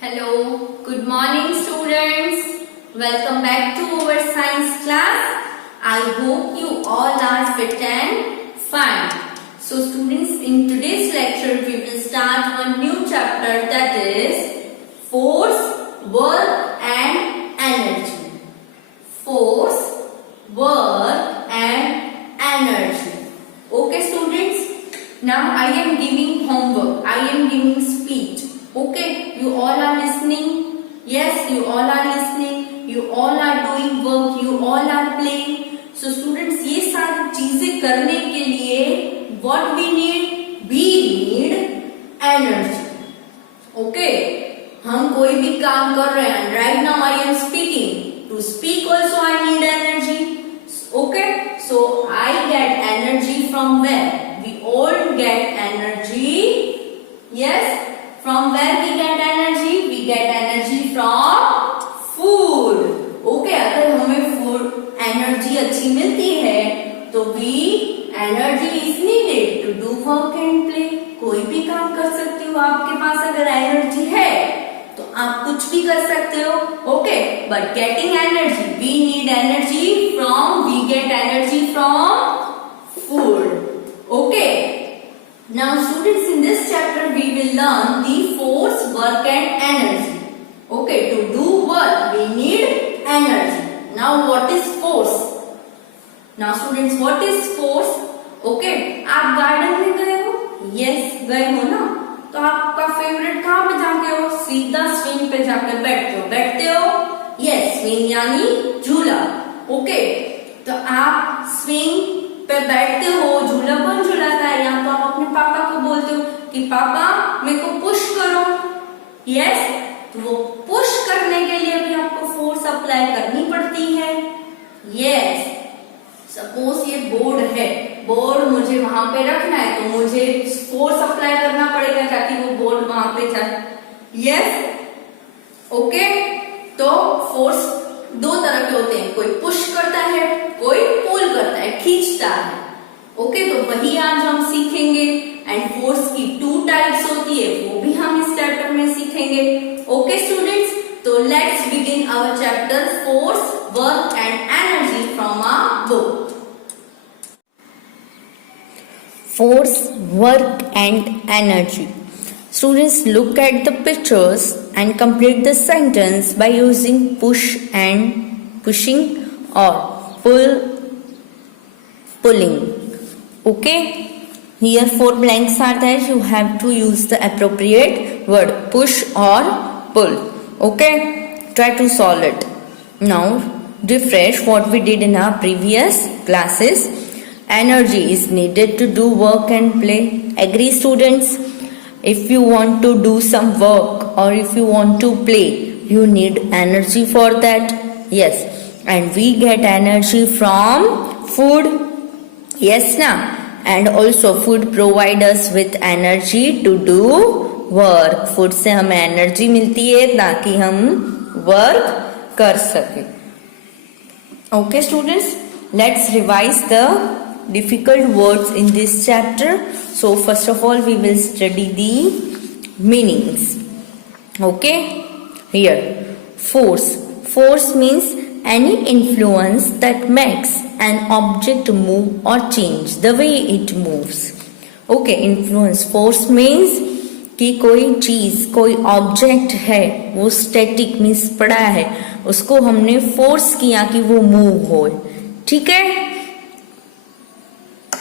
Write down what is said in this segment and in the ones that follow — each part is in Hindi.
Hello, good morning students. Welcome back to our science class. I hope you all are fit and fine. So students, in today's lecture we will start one new chapter, that is force, work and energy. Force, work and energy. Okay students, now I am giving homework, I am giving speech. Okay, you all are listening? Yes, you all are listening. You all are doing work. You all are playing. So students, ये सारी चीजें करने के लिए what we need? We need energy. Okay, हम कोई भी काम कर रहे हैं. Right now I am speaking. To speak also I need energy. Okay, so I get energy from where? We all get energy. Yes. From where we get energy? We get energy from food. Okay, अगर हमें food energy अच्छी मिलती है तो we energy is needed to do work and play. कोई भी काम कर सकते हो, आपके पास अगर energy है तो आप कुछ भी कर सकते हो. Okay, but getting energy, we need energy from, we get energy from food. Okay. Now students, in this chapter we will learn the force, work and energy. Okay, to do work we need energy. Now what is force? Now students, what is force? Okay, आप गार्डन में गए हो? Yes, गए हो ना? तो आपका फेवरेट कहाँ पे जाके हो? सीधा स्विंग पे जाकर बैठते हो? Yes, स्विंग यानी झूला. Okay, तो आप स्विंग पे बैठते हो, झूला कौन झूलाता है? या तो आप अपने पापा को बोलते हो कि पापा मेरे को पुश करो. यस, तो वो पुश करने के लिए भी आपको फोर्स अप्लाई करनी पड़ती है. यस, सपोज ये बोर्ड है, बोर्ड मुझे वहां पे रखना है तो मुझे फोर्स अप्लाई करना पड़ेगा ताकि वो बोर्ड वहां पे जाए. Yes, okay. तो फोर्स दो तरह के होते हैं, कोई पुश करता है, कोई पुल करता है, खींचता है. ओके, तो वही आज हम सीखेंगे. एंड फोर्स की 2 टाइप्स होती है, वो भी हम इस चैप्टर में सीखेंगे. ओके स्टूडेंट्स, तो let's begin our chapter force, work and energy from our book. Force, work and energy. Students, look at the pictures and complete the sentence by using pushing or pulling. Okay, here 4 blanks are there. You have to use the appropriate word, push or pull. Okay, try to solve it. Now refresh what we did in our previous classes. Energy is needed to do work and play. Agree students? If you want to do some work or if you want to play, you need energy for that. Yes, and we get energy from food. Yes na? And also food provide us with energy to do work. Food से हमें energy मिलती है ताकि हम work कर सके. Okay students, let's revise the difficult words in this chapter. So first of all we will study the meanings. Okay, here force. Force means any influence that makes an object move or change the way it moves. Okay, influence. Force means कि कोई चीज, कोई ऑब्जेक्ट है, वो स्टैटिक मीन्स पड़ा है, उसको हमने फोर्स किया कि वो मूव हो. ठीक है,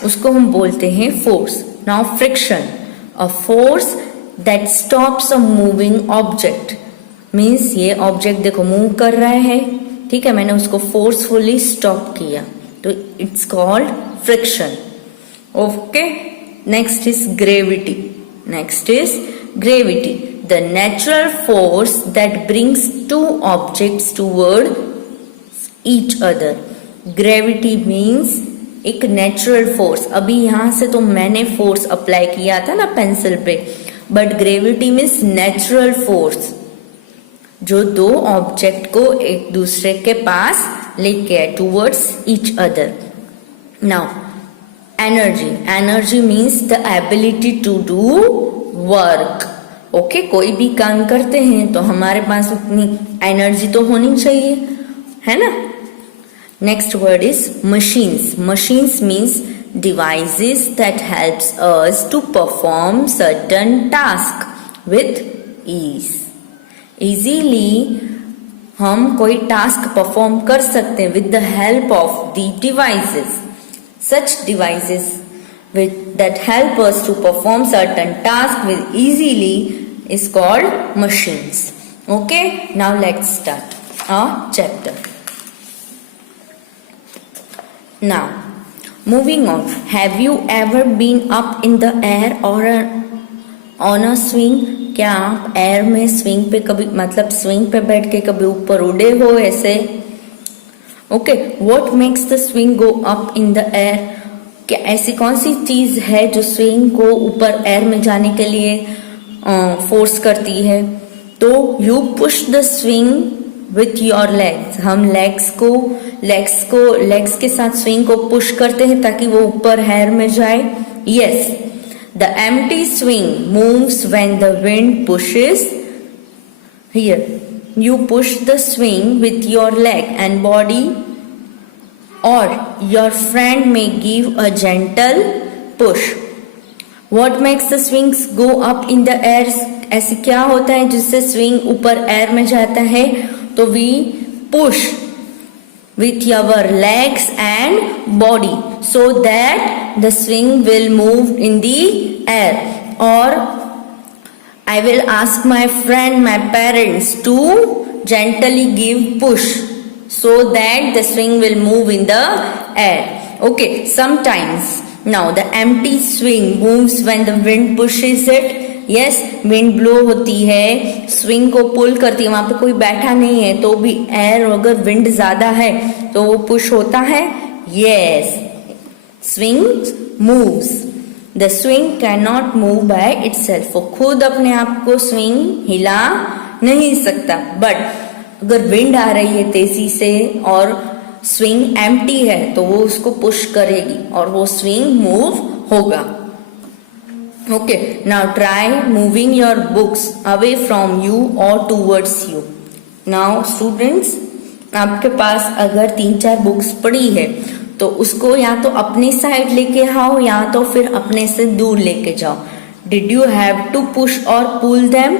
उसको हम बोलते हैं force. Now friction, a force that stops a moving object. Means ये ऑब्जेक्ट देखो मूव कर रहा है, ठीक है, मैंने उसको फोर्सफुली स्टॉप किया, तो it's called friction. Okay, next is gravity. Next is gravity, the natural force that brings 2 objects toward each other. Gravity means एक नेचुरल फोर्स. अभी यहां से तो मैंने फोर्स अप्लाई किया था ना पेंसिल पे, but gravity means natural force जो 2 ऑब्जेक्ट को एक दूसरे के पास लेके आए, towards each other. Now energy. Energy means the ability to do work. Okay कोई भी काम करते हैं तो हमारे पास उतनी एनर्जी तो होनी चाहिए, है ना। Next word is machines. Machines means devices that helps us to perform certain task with ease. Easily हम कोई टास्क परफॉर्म कर सकते हैं with the help of the devices. Such devices that help us to perform certain tasks with easily is called machines. Okay, now let's start our chapter. Now moving on, have you ever been up in the air or on a swing? क्या आप एयर में स्विंग पे कभी मतलब स्विंग पे बैठ के कभी ऊपर उड़े हो ऐसे? Okay, what makes the swing go up in the air? क्या ऐसी कौन सी चीज है जो स्विंग को ऊपर एयर में जाने के लिए फोर्स करती है? तो you push the swing with your legs. हम लेग्स के साथ स्विंग को पुश करते हैं ताकि वो ऊपर एयर में जाए। Yes, the empty swing moves when the wind pushes. Here you push the swing with your leg and body, or your friend may give a gentle push. What makes the swings go up in the air? ऐसे क्या होता है जिससे स्विंग ऊपर एयर में जाता है? तो we push with our legs and body so that the swing will move in the air. Or I will ask my friend, my parents to gently give push so that the swing will move in the air. Okay, sometimes now the empty swing moves when the wind pushes it. Yes, wind blow होती है, swing को pull करती है, वहां पे कोई बैठा नहीं है तो भी air अगर wind ज्यादा है तो वो push होता है. Yes, swing moves. The swing cannot move by itself. वो खुद अपने आप को swing हिला नहीं सकता. But अगर wind आ रही है तेजी से और swing empty है तो वो उसको push करेगी और वो swing move होगा. Okay, now try moving your books away from you or towards you. Now students, आपके पास अगर 3-4 बुक्स पड़ी है तो उसको या तो अपनी साइड लेके आओ या तो फिर अपने से दूर लेके जाओ. Did you have to push or pull them?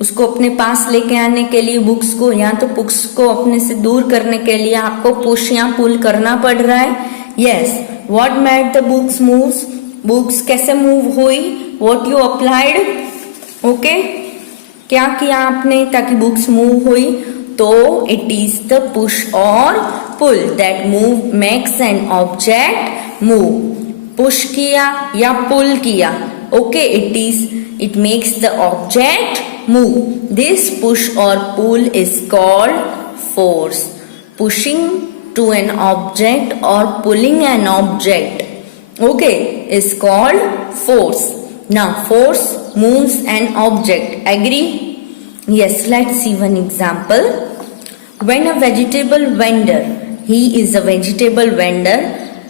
उसको अपने पास लेके आने के लिए बुक्स को या तो बुक्स को अपने से दूर करने के लिए आपको पुश या पुल करना पड़ रहा है. Yes, what made the books moves? Books कैसे मूव हुई? What you applied? Okay, क्या किया आपने ताकि बुक्स मूव हुई? तो it is the push or pull that move makes an object move. Push किया या पुल किया, okay, it makes the object move. This push or pull is called force. Pushing to an object or pulling an object, okay, is called force. Now force moves an object. Agree? Yes, let's see one example. When a vegetable vendor, he is a vegetable vendor.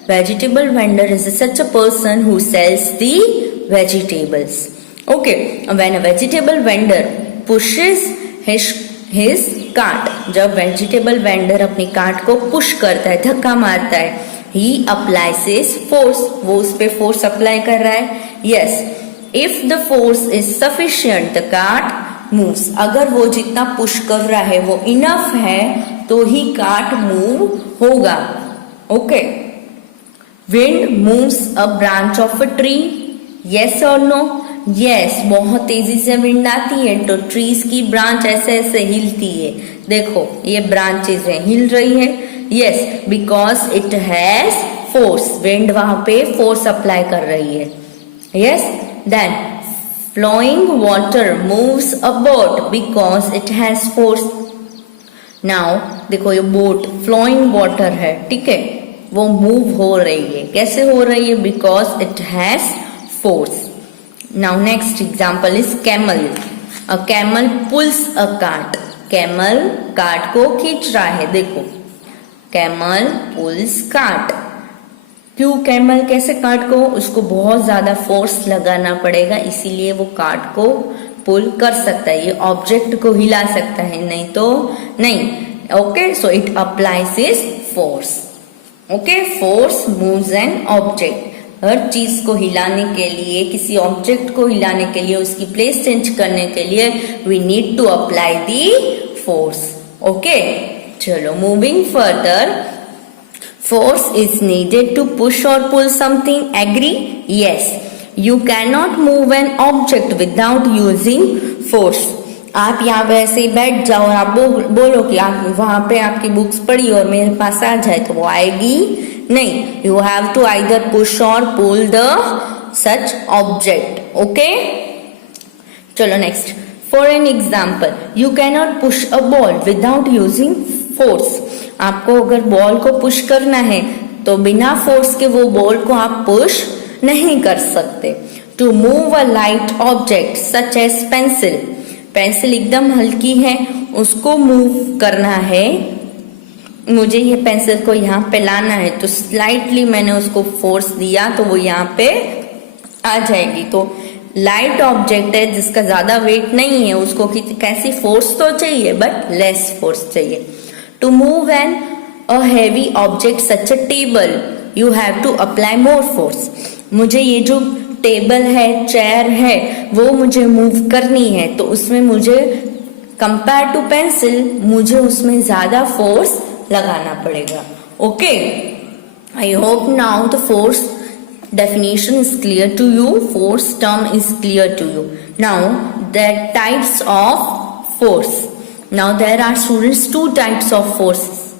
Vegetable vendor is such a person who sells the vegetables. Okay, when a vegetable vendor pushes his cart, जब vegetable vendor अपनी cart को push करता है, धक्का मारता है, he applies force, वो उस पे force apply कर रहा है. Yes, if the force is sufficient, the cart moves. अगर वो जितना पुश कर रहा है वो इनफ है तो ही कार्ट मूव होगा. Okay, wind moves a branch of a tree. Yes और नो? यस, बहुत तेजी से विंड आती है तो ट्रीज की ब्रांच ऐसे ऐसे हिलती है. देखो ये ब्रांचेस है, हिल रही है. Yes, because it has force. Wind वहां पे फोर्स अप्लाई कर रही है. Yes, then flowing water moves a boat because it has force. Now देखो ये बोट flowing water है, ठीक है, वो मूव हो रही है. कैसे हो रही है? because it has force. Now next example is camel. A camel pulls a cart. Camel cart को खींच रहा है. देखो camel pulls cart. क्यों? कैमल कैसे कार्ट को, उसको बहुत ज्यादा फोर्स लगाना पड़ेगा इसीलिए वो कार्ट को पुल कर सकता है, ये ऑब्जेक्ट को हिला सकता है, नहीं तो नहीं. Okay, so it applies is force. Okay, force moves an object. हर चीज को हिलाने के लिए, किसी ऑब्जेक्ट को हिलाने के लिए, उसकी प्लेस चेंज करने के लिए we need to apply the force. Okay, चलो moving further. Force is needed to push or pull something. Agree? Yes. You cannot move an object without using force. आप यहाँ पे ऐसे ही बैठ जाओ और आप बोलो कि आप वहां पे आपकी बुक्स पढ़ी और मेरे पास आ जाए, तो वो आएगी नहीं. You have to either push or pull the such object. Okay? चलो next. For an example, you cannot push a ball without using force. आपको अगर बॉल को पुश करना है तो बिना फोर्स के वो बॉल को आप पुश नहीं कर सकते. To move a light object such as pencil. Pencil एकदम हल्की है, उसको मूव करना है. मुझे ये पेंसिल को यहाँ पे लाना है, तो स्लाइटली मैंने उसको फोर्स दिया तो वो यहाँ पे आ जाएगी. तो लाइट ऑब्जेक्ट है जिसका ज्यादा वेट नहीं है, उसको कैसी फोर्स तो चाहिए बट लेस फोर्स चाहिए. To move a heavy object such a table, you have to apply more force. मुझे ये जो टेबल है, चेयर है, वो मुझे मूव करनी है, तो उसमें मुझे कंपेयर टू पेंसिल मुझे उसमें ज्यादा फोर्स लगाना पड़ेगा. Okay, I hope now the force definition is clear to you. Force term is clear to you. Now the types of force. Now there are students two types of forces.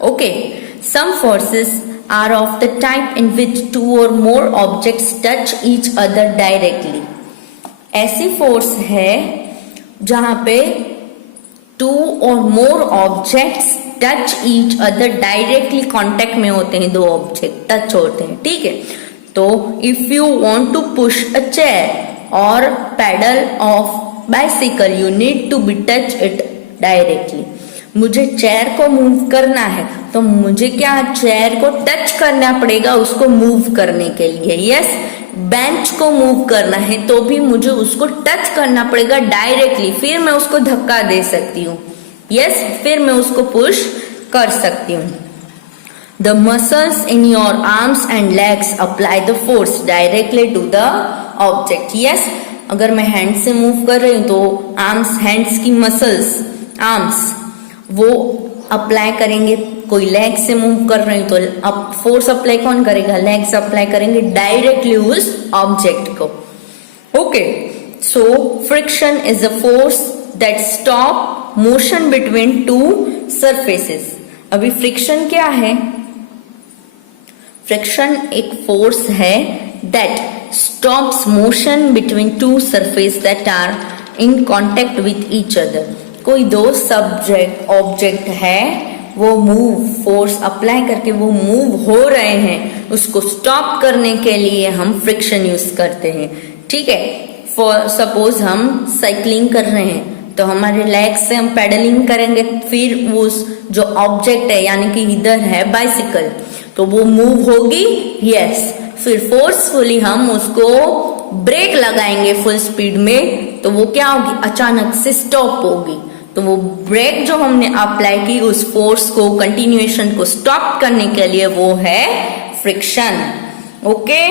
Okay, some forces are of the type in which two or more objects touch each other directly. ऐसी फोर्स है जहां पे two or more objects touch each other directly, contact में होते हैं, दो ऑब्जेक्ट टच होते हैं. ठीक है, तो if you want to push a chair or pedal of bicycle, you need to be touch it directly. मुझे चेयर को मूव करना है तो मुझे क्या चेयर को टच करना पड़ेगा उसको मूव करने के लिए. यस, बेंच को मूव करना है तो भी मुझे उसको टच करना पड़ेगा डायरेक्टली, फिर मैं उसको धक्का दे सकती हूँ. यस, फिर मैं उसको पुश कर सकती हूँ. The muscles in your arms and legs apply the force directly to the object. Yes, अगर मैं हैंड से मूव कर रही हूँ तो आर्म्स, हैंड्स की मसल्स, आर्म्स वो अप्लाई करेंगे. कोई लेग से मूव कर रहे हैं तो अब फोर्स अप्लाई कौन करेगा? लेग्स अप्लाई करेंगे डायरेक्टली उस ऑब्जेक्ट को. Okay, so friction is a force that stop motion between two surfaces. अभी फ्रिक्शन क्या है? फ्रिक्शन एक फोर्स है that stops motion between two surface that are in contact with each other. कोई दो सब्जेक्ट ऑब्जेक्ट है, वो मूव, फोर्स अप्लाई करके वो मूव हो रहे हैं, उसको स्टॉप करने के लिए हम फ्रिक्शन यूज करते हैं. ठीक है, फॉर सपोज हम साइकिलिंग कर रहे हैं तो हमारे लेग से हम पेडलिंग करेंगे, फिर उस जो ऑब्जेक्ट है यानी कि इधर है बाइसिकल, तो वो मूव होगी. यस, फिर फोर्सफुली हम उसको ब्रेक लगाएंगे फुल स्पीड में तो वो क्या होगी? अचानक से स्टॉप होगी. तो वो ब्रेक जो हमने अप्लाई की उस फोर्स को, कंटिन्यूएशन को स्टॉप करने के लिए, वो है friction. Okay,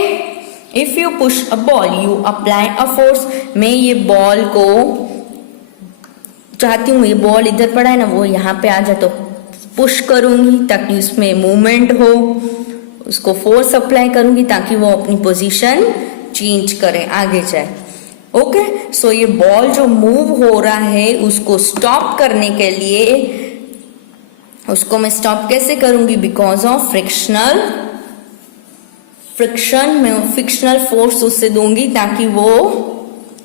if you push a ball you apply a force. मैं ये बॉल को चाहती हूँ, ये बॉल इधर पड़ा है ना, वो यहाँ पे आ जाए तो पुश करूंगी ताकि उसमें मूवमेंट हो, उसको फोर्स अप्लाई करूंगी ताकि वो अपनी पोजीशन चेंज करे, आगे जाए. ओके, सो ये बॉल जो मूव हो रहा है उसको स्टॉप करने के लिए, उसको मैं स्टॉप कैसे करूंगी? बिकॉज ऑफ फ्रिक्शन में फ्रिक्शनल फोर्स उससे दूंगी ताकि वो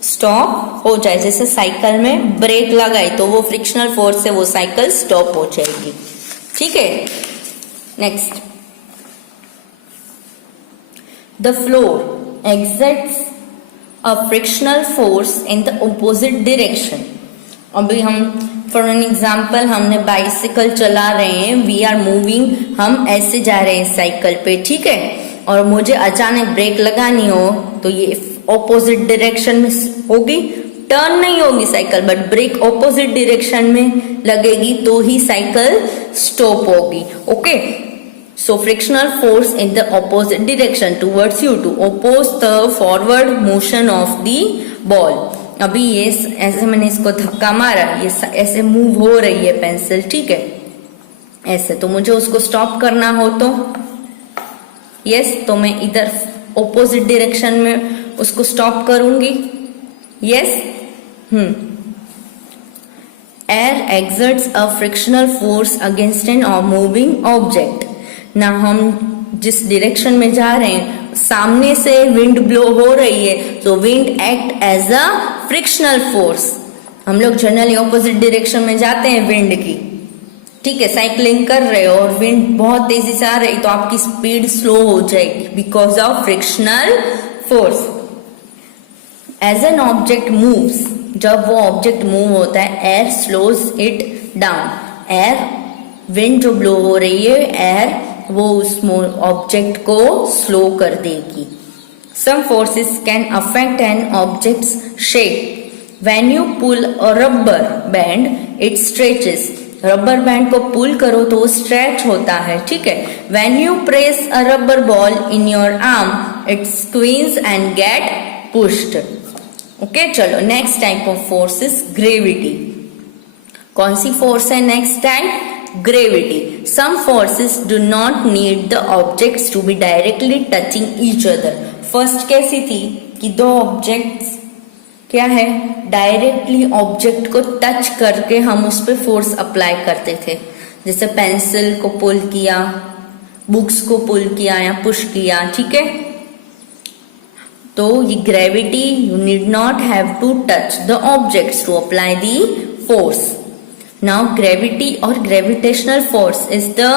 स्टॉप हो जाए. जैसे साइकिल में ब्रेक लगाई तो वो फ्रिक्शनल फोर्स से वो साइकिल स्टॉप हो जाएगी. ठीक है, next, the floor exerts a frictional force in the opposite direction. अभी हम फॉर एन एग्जाम्पल हमने बाइसिकल चला रहे हैं, वी आर मूविंग, हम ऐसे जा रहे हैं साइकिल पे. ठीक है, और मुझे अचानक ब्रेक लगानी हो तो ये ऑपोजिट डायरेक्शन में होगी टर्न नहीं होगी cycle, but brake opposite direction में लगेगी तो ही साइकिल स्टॉप होगी. Okay, so frictional force in the opposite direction towards you to oppose the forward motion of the ball. अभी ये ऐसे मैंने इसको धक्का मारा, ये ऐसे मूव हो रही है पेंसिल, ठीक है, ऐसे. तो मुझे उसको स्टॉप करना हो तो यस, तो मैं इधर ऑपोजिट डायरेक्शन में उसको स्टॉप करूंगी. Yes. Air exerts a frictional force against an moving object. ना हम जिस डायरेक्शन में जा रहे हैं सामने से विंड ब्लो हो रही है, तो wind act as a frictional force. हम लोग जनरली ऑपोजिट डायरेक्शन में जाते हैं विंड की, ठीक है, साइकिलिंग कर रहे हो और विंड बहुत तेजी से आ रही तो आपकी स्पीड स्लो हो जाएगी because of frictional force. As an object moves, जब वो ऑब्जेक्ट मूव होता है, air slows it down. Air, wind जो ब्लो हो रही है, एयर वो उस ऑब्जेक्ट को स्लो कर देगी. Some forces can affect an object's shape. When you pull a rubber band it stretches. Rubber band को पुल करो तो वो स्ट्रेच होता है, ठीक है. When you press a rubber ball in your arm it squeeze and get pushed. Okay, चलो next type of force is gravity. कौन सी फोर्स है next type? Gravity. Some forces do not need the objects to be directly touching each other. First कैसी थी कि दो ऑब्जेक्ट्स क्या है, डायरेक्टली ऑब्जेक्ट को टच करके हम उस पर फोर्स अप्लाई करते थे. जैसे पेंसिल को पुल किया, बुक्स को पुल किया या पुश किया, ठीक है. तो ये gravity, you need not have to touch the objects to apply the force. Now gravity or gravitational force is the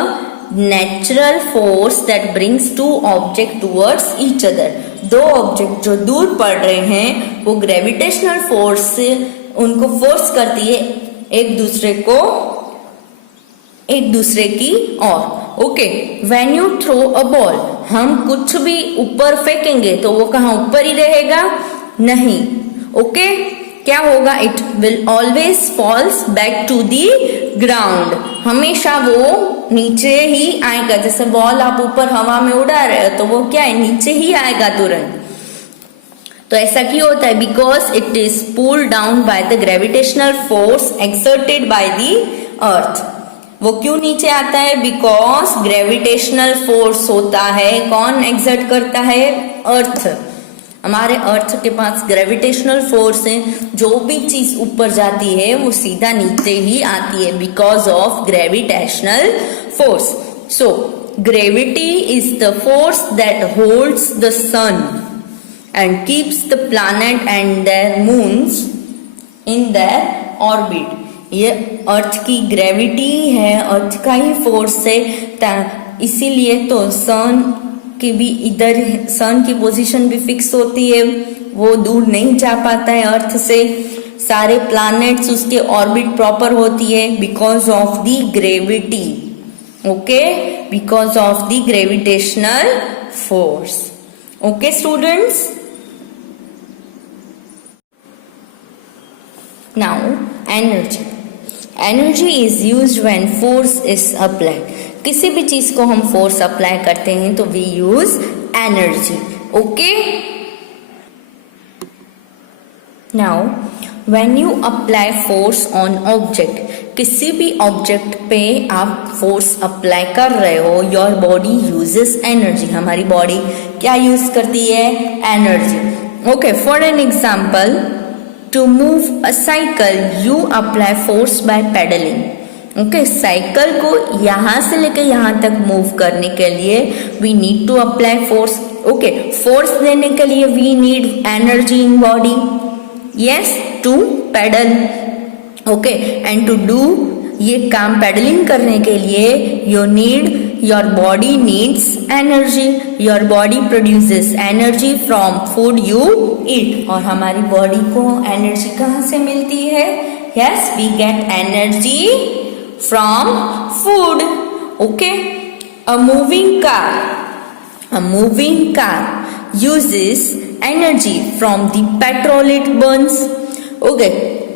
natural force that brings two objects towards each other. दो ऑब्जेक्ट जो दूर पड़ रहे हैं वो ग्रेविटेशनल फोर्स से उनको फोर्स करती है एक दूसरे की ओर. Okay, when you throw a ball, हम कुछ भी ऊपर फेंकेंगे तो वो कहाँ ऊपर ही रहेगा? नहीं. ओके, क्या होगा? It will always falls back to the ground. हमेशा वो नीचे ही आएगा. जैसे बॉल आप ऊपर हवा में उड़ा रहे हो तो वो क्या है, नीचे ही आएगा तुरंत. तो ऐसा क्यों होता है? Because it is pulled down by the gravitational force exerted by the earth. वो क्यों नीचे आता है? बिकॉज ग्रेविटेशनल फोर्स होता है. कौन एक्सर्ट करता है? अर्थ. हमारे अर्थ के पास ग्रेविटेशनल फोर्स है. जो भी चीज ऊपर जाती है वो सीधा नीचे ही आती है because of gravitational force. So gravity is the force that holds the sun and keeps the planet and their moons in their orbit. ये अर्थ की ग्रेविटी है, अर्थ का ही फोर्स है. इसीलिए तो सन कि भी इधर सन की पोजीशन भी फिक्स होती है, वो दूर नहीं जा पाता है अर्थ से. सारे प्लैनेट्स उसके ऑर्बिट प्रॉपर होती है because of the gravity. Okay, because of the gravitational force. Okay students, now energy. Energy is used when force is applied. किसी भी चीज को हम फोर्स अप्लाई करते हैं तो we use energy. Okay, now when you apply force on object, किसी भी ऑब्जेक्ट पे आप फोर्स अप्लाई कर रहे हो, योर बॉडी यूजेस एनर्जी. हमारी बॉडी क्या यूज करती है? Energy. Okay, for an example, to move a cycle you apply force by pedalling. Okay, cycle को यहां से लेकर यहां तक मूव करने के लिए we need to apply force. Okay, force देने के लिए we need energy in body. Yes, to pedal. Okay, and to do ये काम पेडलिंग करने के लिए your body needs energy. Your body produces energy from food you eat. और हमारी बॉडी को एनर्जी कहाँ से मिलती है? Yes, we get energy from food. Okay, a moving car uses energy from the petrol it burns. Okay,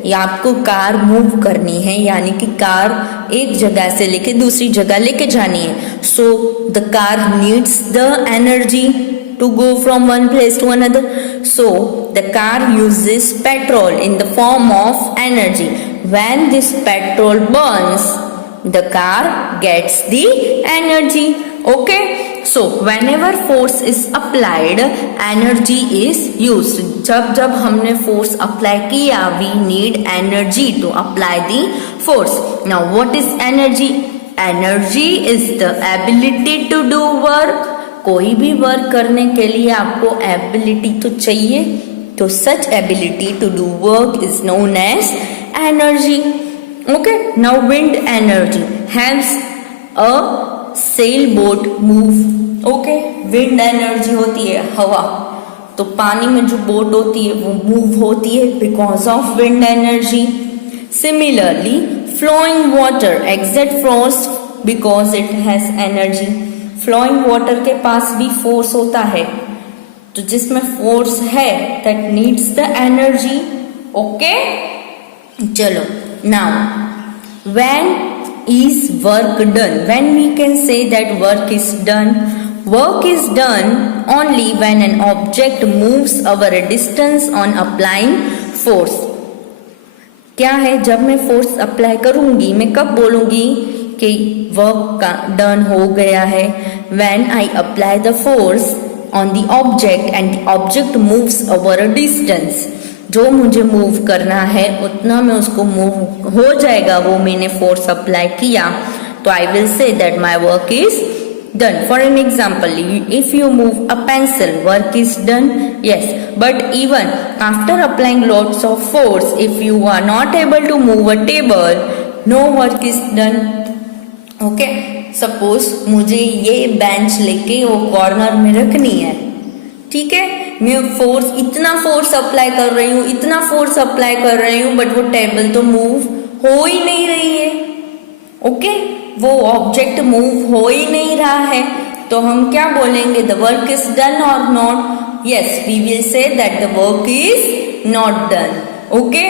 ये आपको कार मूव करनी है, यानी कि कार एक जगह से लेके दूसरी जगह लेके जानी है. So the car needs the energy to go from one place to another. So the car uses petrol in the form of energy. When this petrol burns, the car gets the energy. Okay, so whenever force is applied, energy is used. जब जब हमने force apply किया, we need energy to apply the force. Now what is energy? Energy is the ability to do work. कोई भी वर्क करने के लिए आपको एबिलिटी तो चाहिए, तो such ability to do work is known as energy. Okay, now wind energy helps a sail boat move. Okay, wind energy होती है हवा, तो पानी में जो बोट होती है वो मूव होती है because of wind energy. Similarly flowing water exert force because it has energy. Flowing water के पास भी फोर्स होता है, तो जिसमें फोर्स है that needs the energy. Okay, चलो now when is work done? When we can say that work is done? Work is done only when an object moves over a distance on applying force. क्या है, जब मैं फोर्स अप्लाई करूंगी, मैं कब बोलूंगी कि वर्क डन हो गया है? When I apply the force on the object and the object moves over a distance. जो मुझे मूव करना है उतना में उसको मूव हो जाएगा, वो मैंने फोर्स अप्लाई किया, तो आई will say that my work is done. For an example, if you move a pencil, work is done. Yes, but even after applying lots of force, if you are not able to move a table, no work is done. Okay, suppose मुझे ये बेंच लेके वो कॉर्नर में रखनी है, ठीक है, मैं फोर्स इतना फोर्स अप्लाई कर रही हूँ, इतना फोर्स अप्लाई कर रही हूँ, बट वो टेबल तो मूव हो ही नहीं रही है. ओके, वो ऑब्जेक्ट मूव हो ही नहीं रहा है, तो हम क्या बोलेंगे? द वर्क इज डन और not? Yes, we will say that the work is not done. Okay,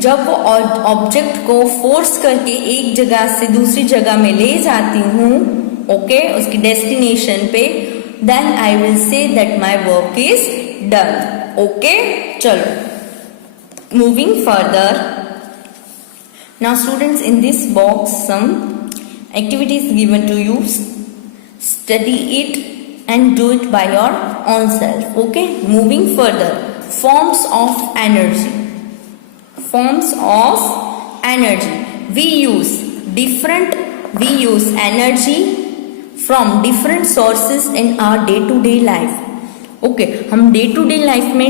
जब वो ऑब्जेक्ट को फोर्स करके एक जगह से दूसरी जगह में ले जाती हूँ, ओके, उसकी डेस्टिनेशन पे, then I will say that my work is done. Okay, चलो moving further. Now students, in this box some activities given to you. Study it and do it by your own self. Okay, moving further, forms of energy. Forms of energy. We use energy from different sources in our day to day life. Okay, हम day to day life में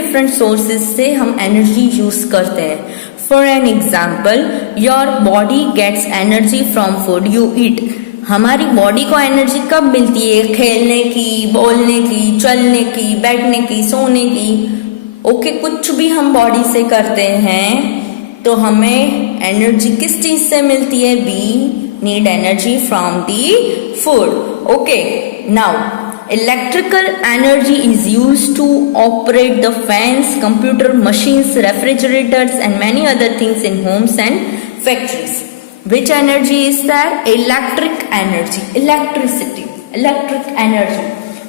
different sources से हम energy use करते हैं. For an example, your body gets energy from food you eat. हमारी बॉडी को एनर्जी कब मिलती है? खेलने की, बोलने की, चलने की, बैठने की, सोने की. ओके, कुछ भी हम बॉडी से करते हैं तो हमें एनर्जी किस चीज से मिलती है? We need energy from the food. Okay, now electrical energy is used to operate the fans, computer, machines, refrigerators and many other things in homes and factories. Which energy is there? Electric energy, electricity, electric energy.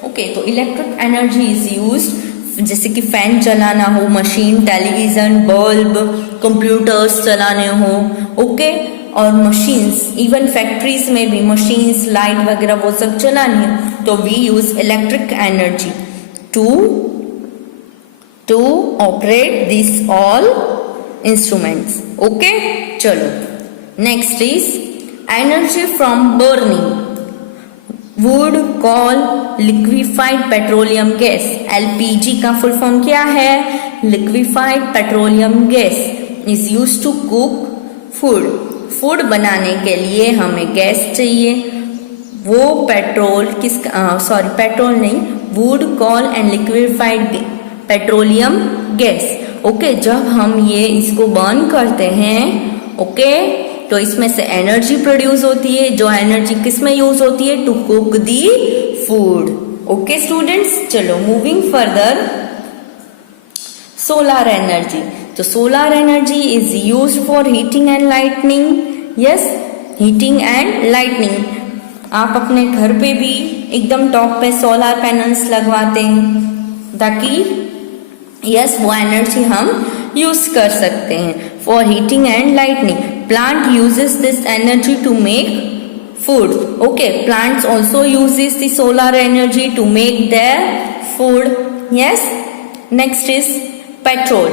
Okay, तो electric energy is used जैसे कि फैन चलाना हो, मशीन, टेलीविजन, बल्ब, कंप्यूटर्स चलाने हो. ओके, और मशीन्स, इवन फैक्ट्रीज में भी मशीन्स, लाइट वगैरह वो सब चलानी है, तो we use electric energy to operate this all instruments. Okay, चलो next is energy from burning wood, coal, liquefied petroleum gas. LPG का फुल फॉर्म क्या है? Liquefied petroleum gas is used to cook food. Food बनाने के लिए हमें गैस चाहिए. वो पेट्रोल पेट्रोल नहीं, wood, coal and liquefied petroleum gas. Okay, जब हम ये इसको बर्न करते हैं, ओके, तो इसमें से एनर्जी प्रोड्यूस होती है, जो एनर्जी किस में यूज होती है? To cook the food. Okay students, चलो मूविंग फर्दर. Solar energy. तो solar energy is used for heating and lightning. Yes, heating and lightning. आप अपने घर पे भी एकदम टॉप पे सोलर पैनल्स लगवाते हैं ताकि यस वो एनर्जी हम यूज कर सकते हैं for heating and lightning. Plant uses this energy to make food. Okay, plants also uses the solar energy to make their food. Yes. Next is petrol.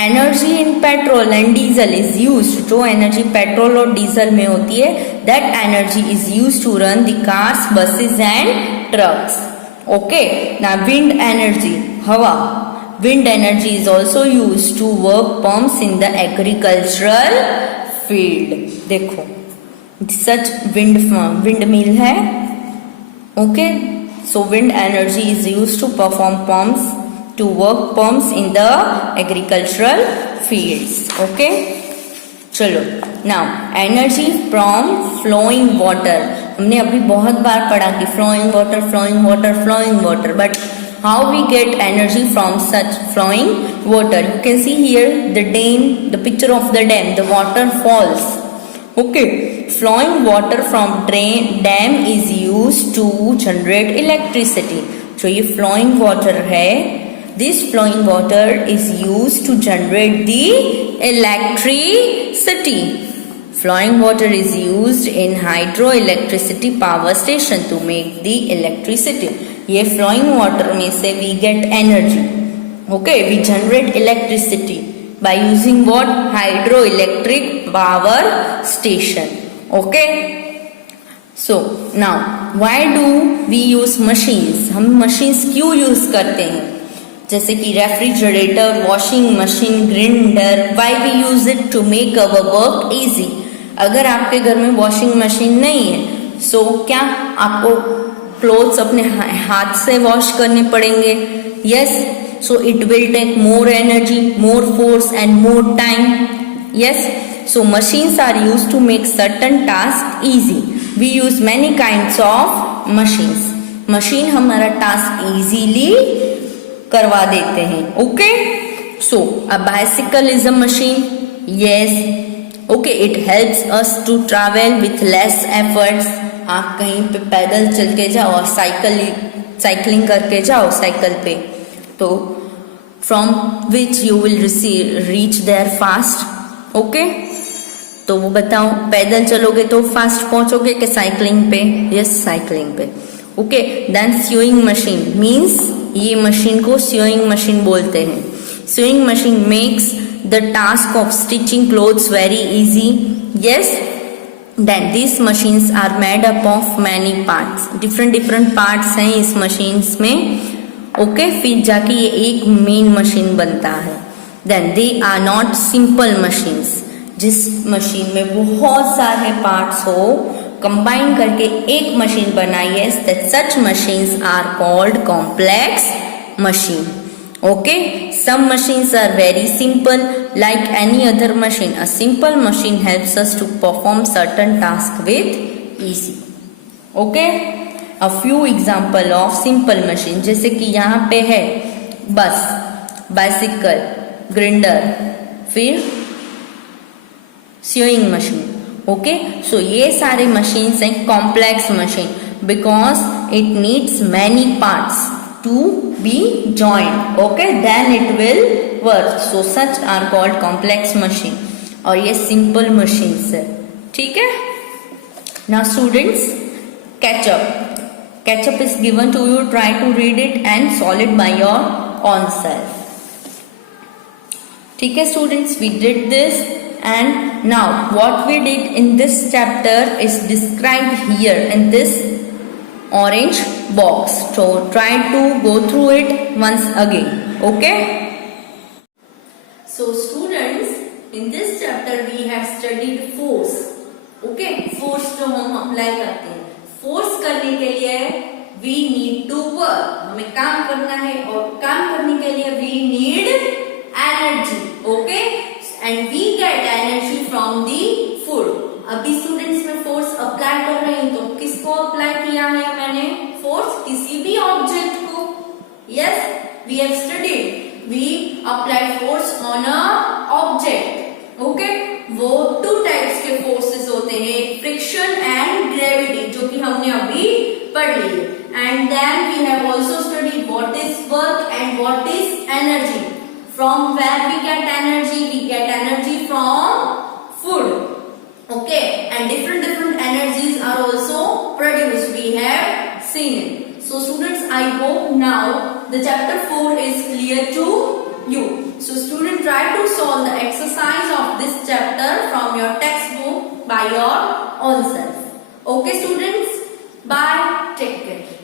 Energy in petrol and diesel is used. जो energy petrol और diesel में होती है, that energy is used to run the cars, buses and trucks. Okay. Now wind energy, हवा. Wind energy is also used to work pumps in the agricultural field. देखो such windmill है. Okay, so wind energy is used to perform pumps to work pumps in the agricultural fields. Okay, चलो now energy from flowing water. हमने अभी बहुत बार पढ़ा कि flowing water, but how we get energy from such flowing water? You can see here the picture of the dam. The water falls. Okay, flowing water from dam is used to generate electricity. जो ये flowing water है, this flowing water is used to generate the electricity. Flowing water is used in hydroelectricity power station to make the electricity. ये flowing water में से we get energy. Okay, we generate electricity by using what? Hydroelectric power station. Okay, so now why do we use machines? हम machines क्यों use करते हैं? जैसे कि refrigerator, washing machine, grinder. why we use it? To make our work easy. अगर आपके घर में वॉशिंग मशीन नहीं है so क्या आपको क्लोथ्स अपने हाथ से वॉश करने पड़ेंगे? Yes. So it will take more energy, more force and more time. Yes. So machines are used to make certain tasks easy. We use many kinds of machines. Machine हमारा task easily करवा देते हैं. Okay. So a bicycle is a machine. Yes. Okay. It helps us to travel with less efforts. आप कहीं पे पैदल चल के जाओ और साइकिलिंग करके जाओ साइकिल पे, तो from which you will reach there fast. Okay, तो वो बताओ पैदल चलोगे तो फास्ट पहुंचोगे कि साइकिलिंग पे? यस, साइकिलिंग पे. Okay, then sewing machine means ये मशीन को स्यूइंग मशीन बोलते हैं. Sewing machine makes the task of stitching clothes very easy. Yes, then this machines are made up of many parts. Different parts हैं इस मशीन्स में. ओके, फिर जाके ये एक मेन मशीन बनता है. Then they are not simple machines. जिस मशीन में बहुत सारे पार्ट्स हो कंबाइन करके एक मशीन बनाई है, such machines are called complex machine. Okay, some machines are very simple like any other machine. A simple machine helps us to perform certain task with easy. Okay, A few example of simple machine. जैसे कि यहाँ पे है बस, बाइसिकल, ग्राइंडर, फिर स्यूइंग मशीन. ओके, सो ये सारे मशीन्स हैं complex machine because it needs many parts to be joined. Okay, then it will work. So such are called complex machine. और ये सिंपल मशीन्स है. ठीक है. Now students, ketchup. Ketchup is given to you. Try to read it and solve it by your own self. ठीक है students, we did this, and now what we did in this chapter is described here in this orange box. So try to go through it once again. Okay. So students, in this chapter we have studied force. Okay, force जो हम अप्लाई करते हैं. फोर्स करने के लिए वी नीड टू वर्क. हमें काम करना है और काम करने के लिए we need energy. Okay, and we get energy from the food. अभी स्टूडेंट्स में फोर्स अप्लाई कर रहे हैं तो किसको अप्लाई किया है मैंने? फोर्स किसी भी ऑब्जेक्ट को. Yes, we have studied. We apply force on a पढ़ लिए. And then we have also studied what is work and what is energy. From where we get energy? We get energy from food. Okay, and different energies are also produced. We have seen it. So students, I hope now the chapter 4 is clear to you. So students, try to solve the exercise of this chapter from your textbook by your own self. Okay students, bye, take care.